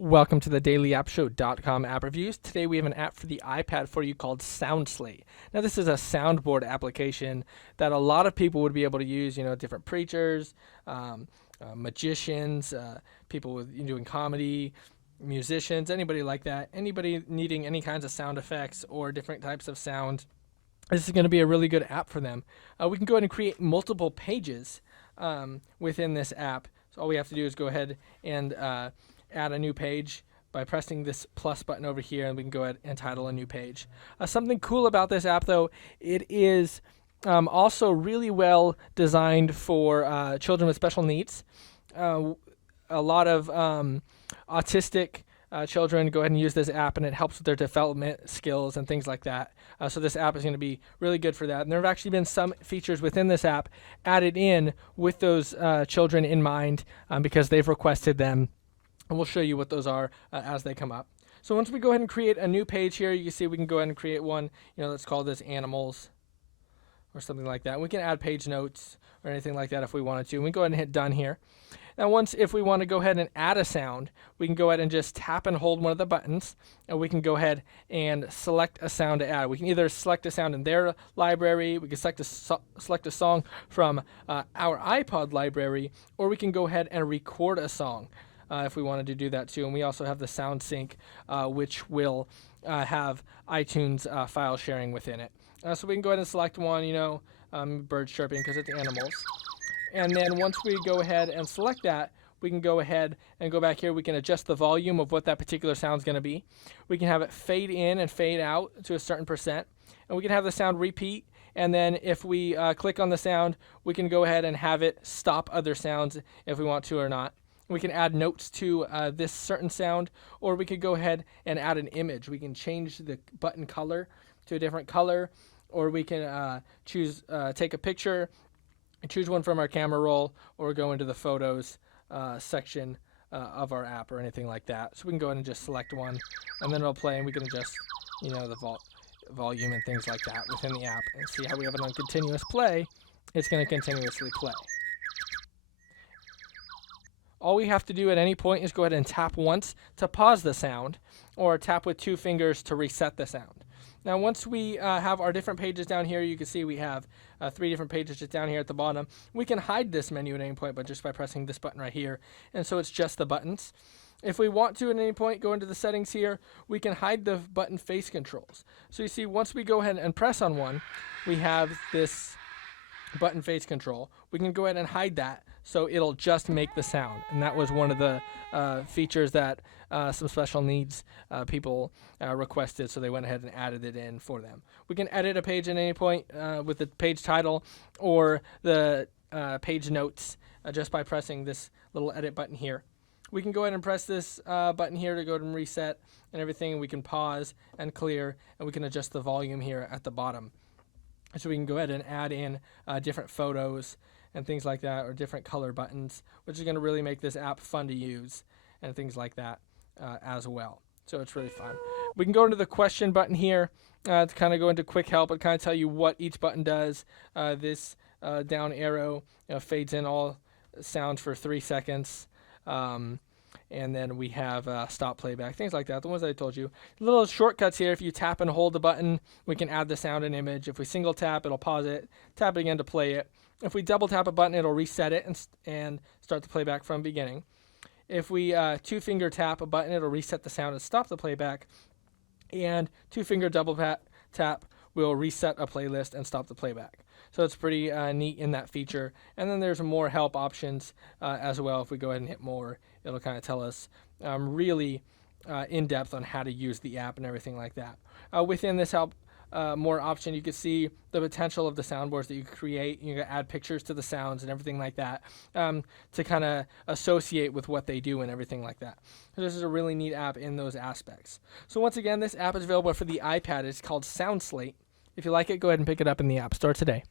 Welcome to the dailyappshow.com app reviews. Today we have an app for the iPad for you called SoundSlate. Now this is a soundboard application that a lot of people would be able to use, different preachers, magicians, people doing comedy, musicians, anybody like that, anybody needing any kinds of sound effects or different types of sound. This is going to be a really good app for them. We can go ahead and create multiple pages within this app. So all we have to do is go ahead and add a new page by pressing this plus button over here, and we can go ahead and title a new page. Something cool about this app, though, it is also really well designed for children with special needs. A lot of autistic children go ahead and use this app, and it helps with their development skills and things like that. So this app is going to be really good for that. And there have actually been some features within this app added in with those children in mind because they've requested them. And we'll show you what those are as they come up. So once we go ahead and create a new page here, you can see we can go ahead and create one. Let's call this animals or something like that. We can add page notes or anything like that if we wanted to. And we can go ahead and hit done here. Now if we want to go ahead and add a sound, we can go ahead and just tap and hold one of the buttons, and we can go ahead and select a sound to add. We can either select a sound in their library, we can select a song from our iPod library, or we can go ahead and record a song. If we wanted to do that too. And we also have the sound sync, which will have iTunes file sharing within it. So we can go ahead and select one, birds chirping because it's animals. And then once we go ahead and select that, we can go ahead and go back here. We can adjust the volume of what that particular sound is going to be. We can have it fade in and fade out to a certain percent. And we can have the sound repeat. And then if we click on the sound, we can go ahead and have it stop other sounds if we want to or not. We can add notes to this certain sound, or we could go ahead and add an image. We can change the button color to a different color, or we can take a picture and choose one from our camera roll, or go into the photos section of our app or anything like that. So we can go ahead and just select one, and then it'll play, and we can adjust, the volume and things like that within the app. And see how we have it on continuous play. It's going to continuously play. All we have to do at any point is go ahead and tap once to pause the sound, or tap with two fingers to reset the sound. Now once we have our different pages down here, you can see we have 3 different pages just down here at the bottom. We can hide this menu at any point just by pressing this button right here, and so it's just the buttons. If we want to at any point go into the settings here, we can hide the button face controls. So you see once we go ahead and press on one, we have this button face control. We can go ahead and hide that so it'll just make the sound. And that was one of the features that some special needs people requested, so they went ahead and added it in for them. We can edit a page at any point with the page title or the page notes just by pressing this little edit button here. We can go ahead and press this button here to go ahead and reset and everything. We can pause and clear, and we can adjust the volume here at the bottom. So we can go ahead and add in different photos and things like that, or different color buttons, which is going to really make this app fun to use and things like that as well. So it's really fun. We can go into the question button here to kind of go into quick help and kind of tell you what each button does. This down arrow fades in all sounds for 3 seconds. And then we have stop playback, things like that, the ones that I told you. Little shortcuts here. If you tap and hold the button, we can add the sound and image. If we single tap, it'll pause it. Tap it again to play it. If we double tap a button, it'll reset it and start the playback from beginning. If we 2-finger tap a button, it'll reset the sound and stop the playback. And 2-finger double tap will reset a playlist and stop the playback. So it's pretty neat in that feature. And then there's more help options as well. If we go ahead and hit more, it'll kind of tell us really in depth on how to use the app and everything like that. Within this help more option, you can see the potential of the soundboards that you can create. You can add pictures to the sounds and everything like that to kind of associate with what they do and everything like that. So this is a really neat app in those aspects. So once again, this app is available for the iPad. It's called SoundSlate. If you like it, go ahead and pick it up in the App Store today.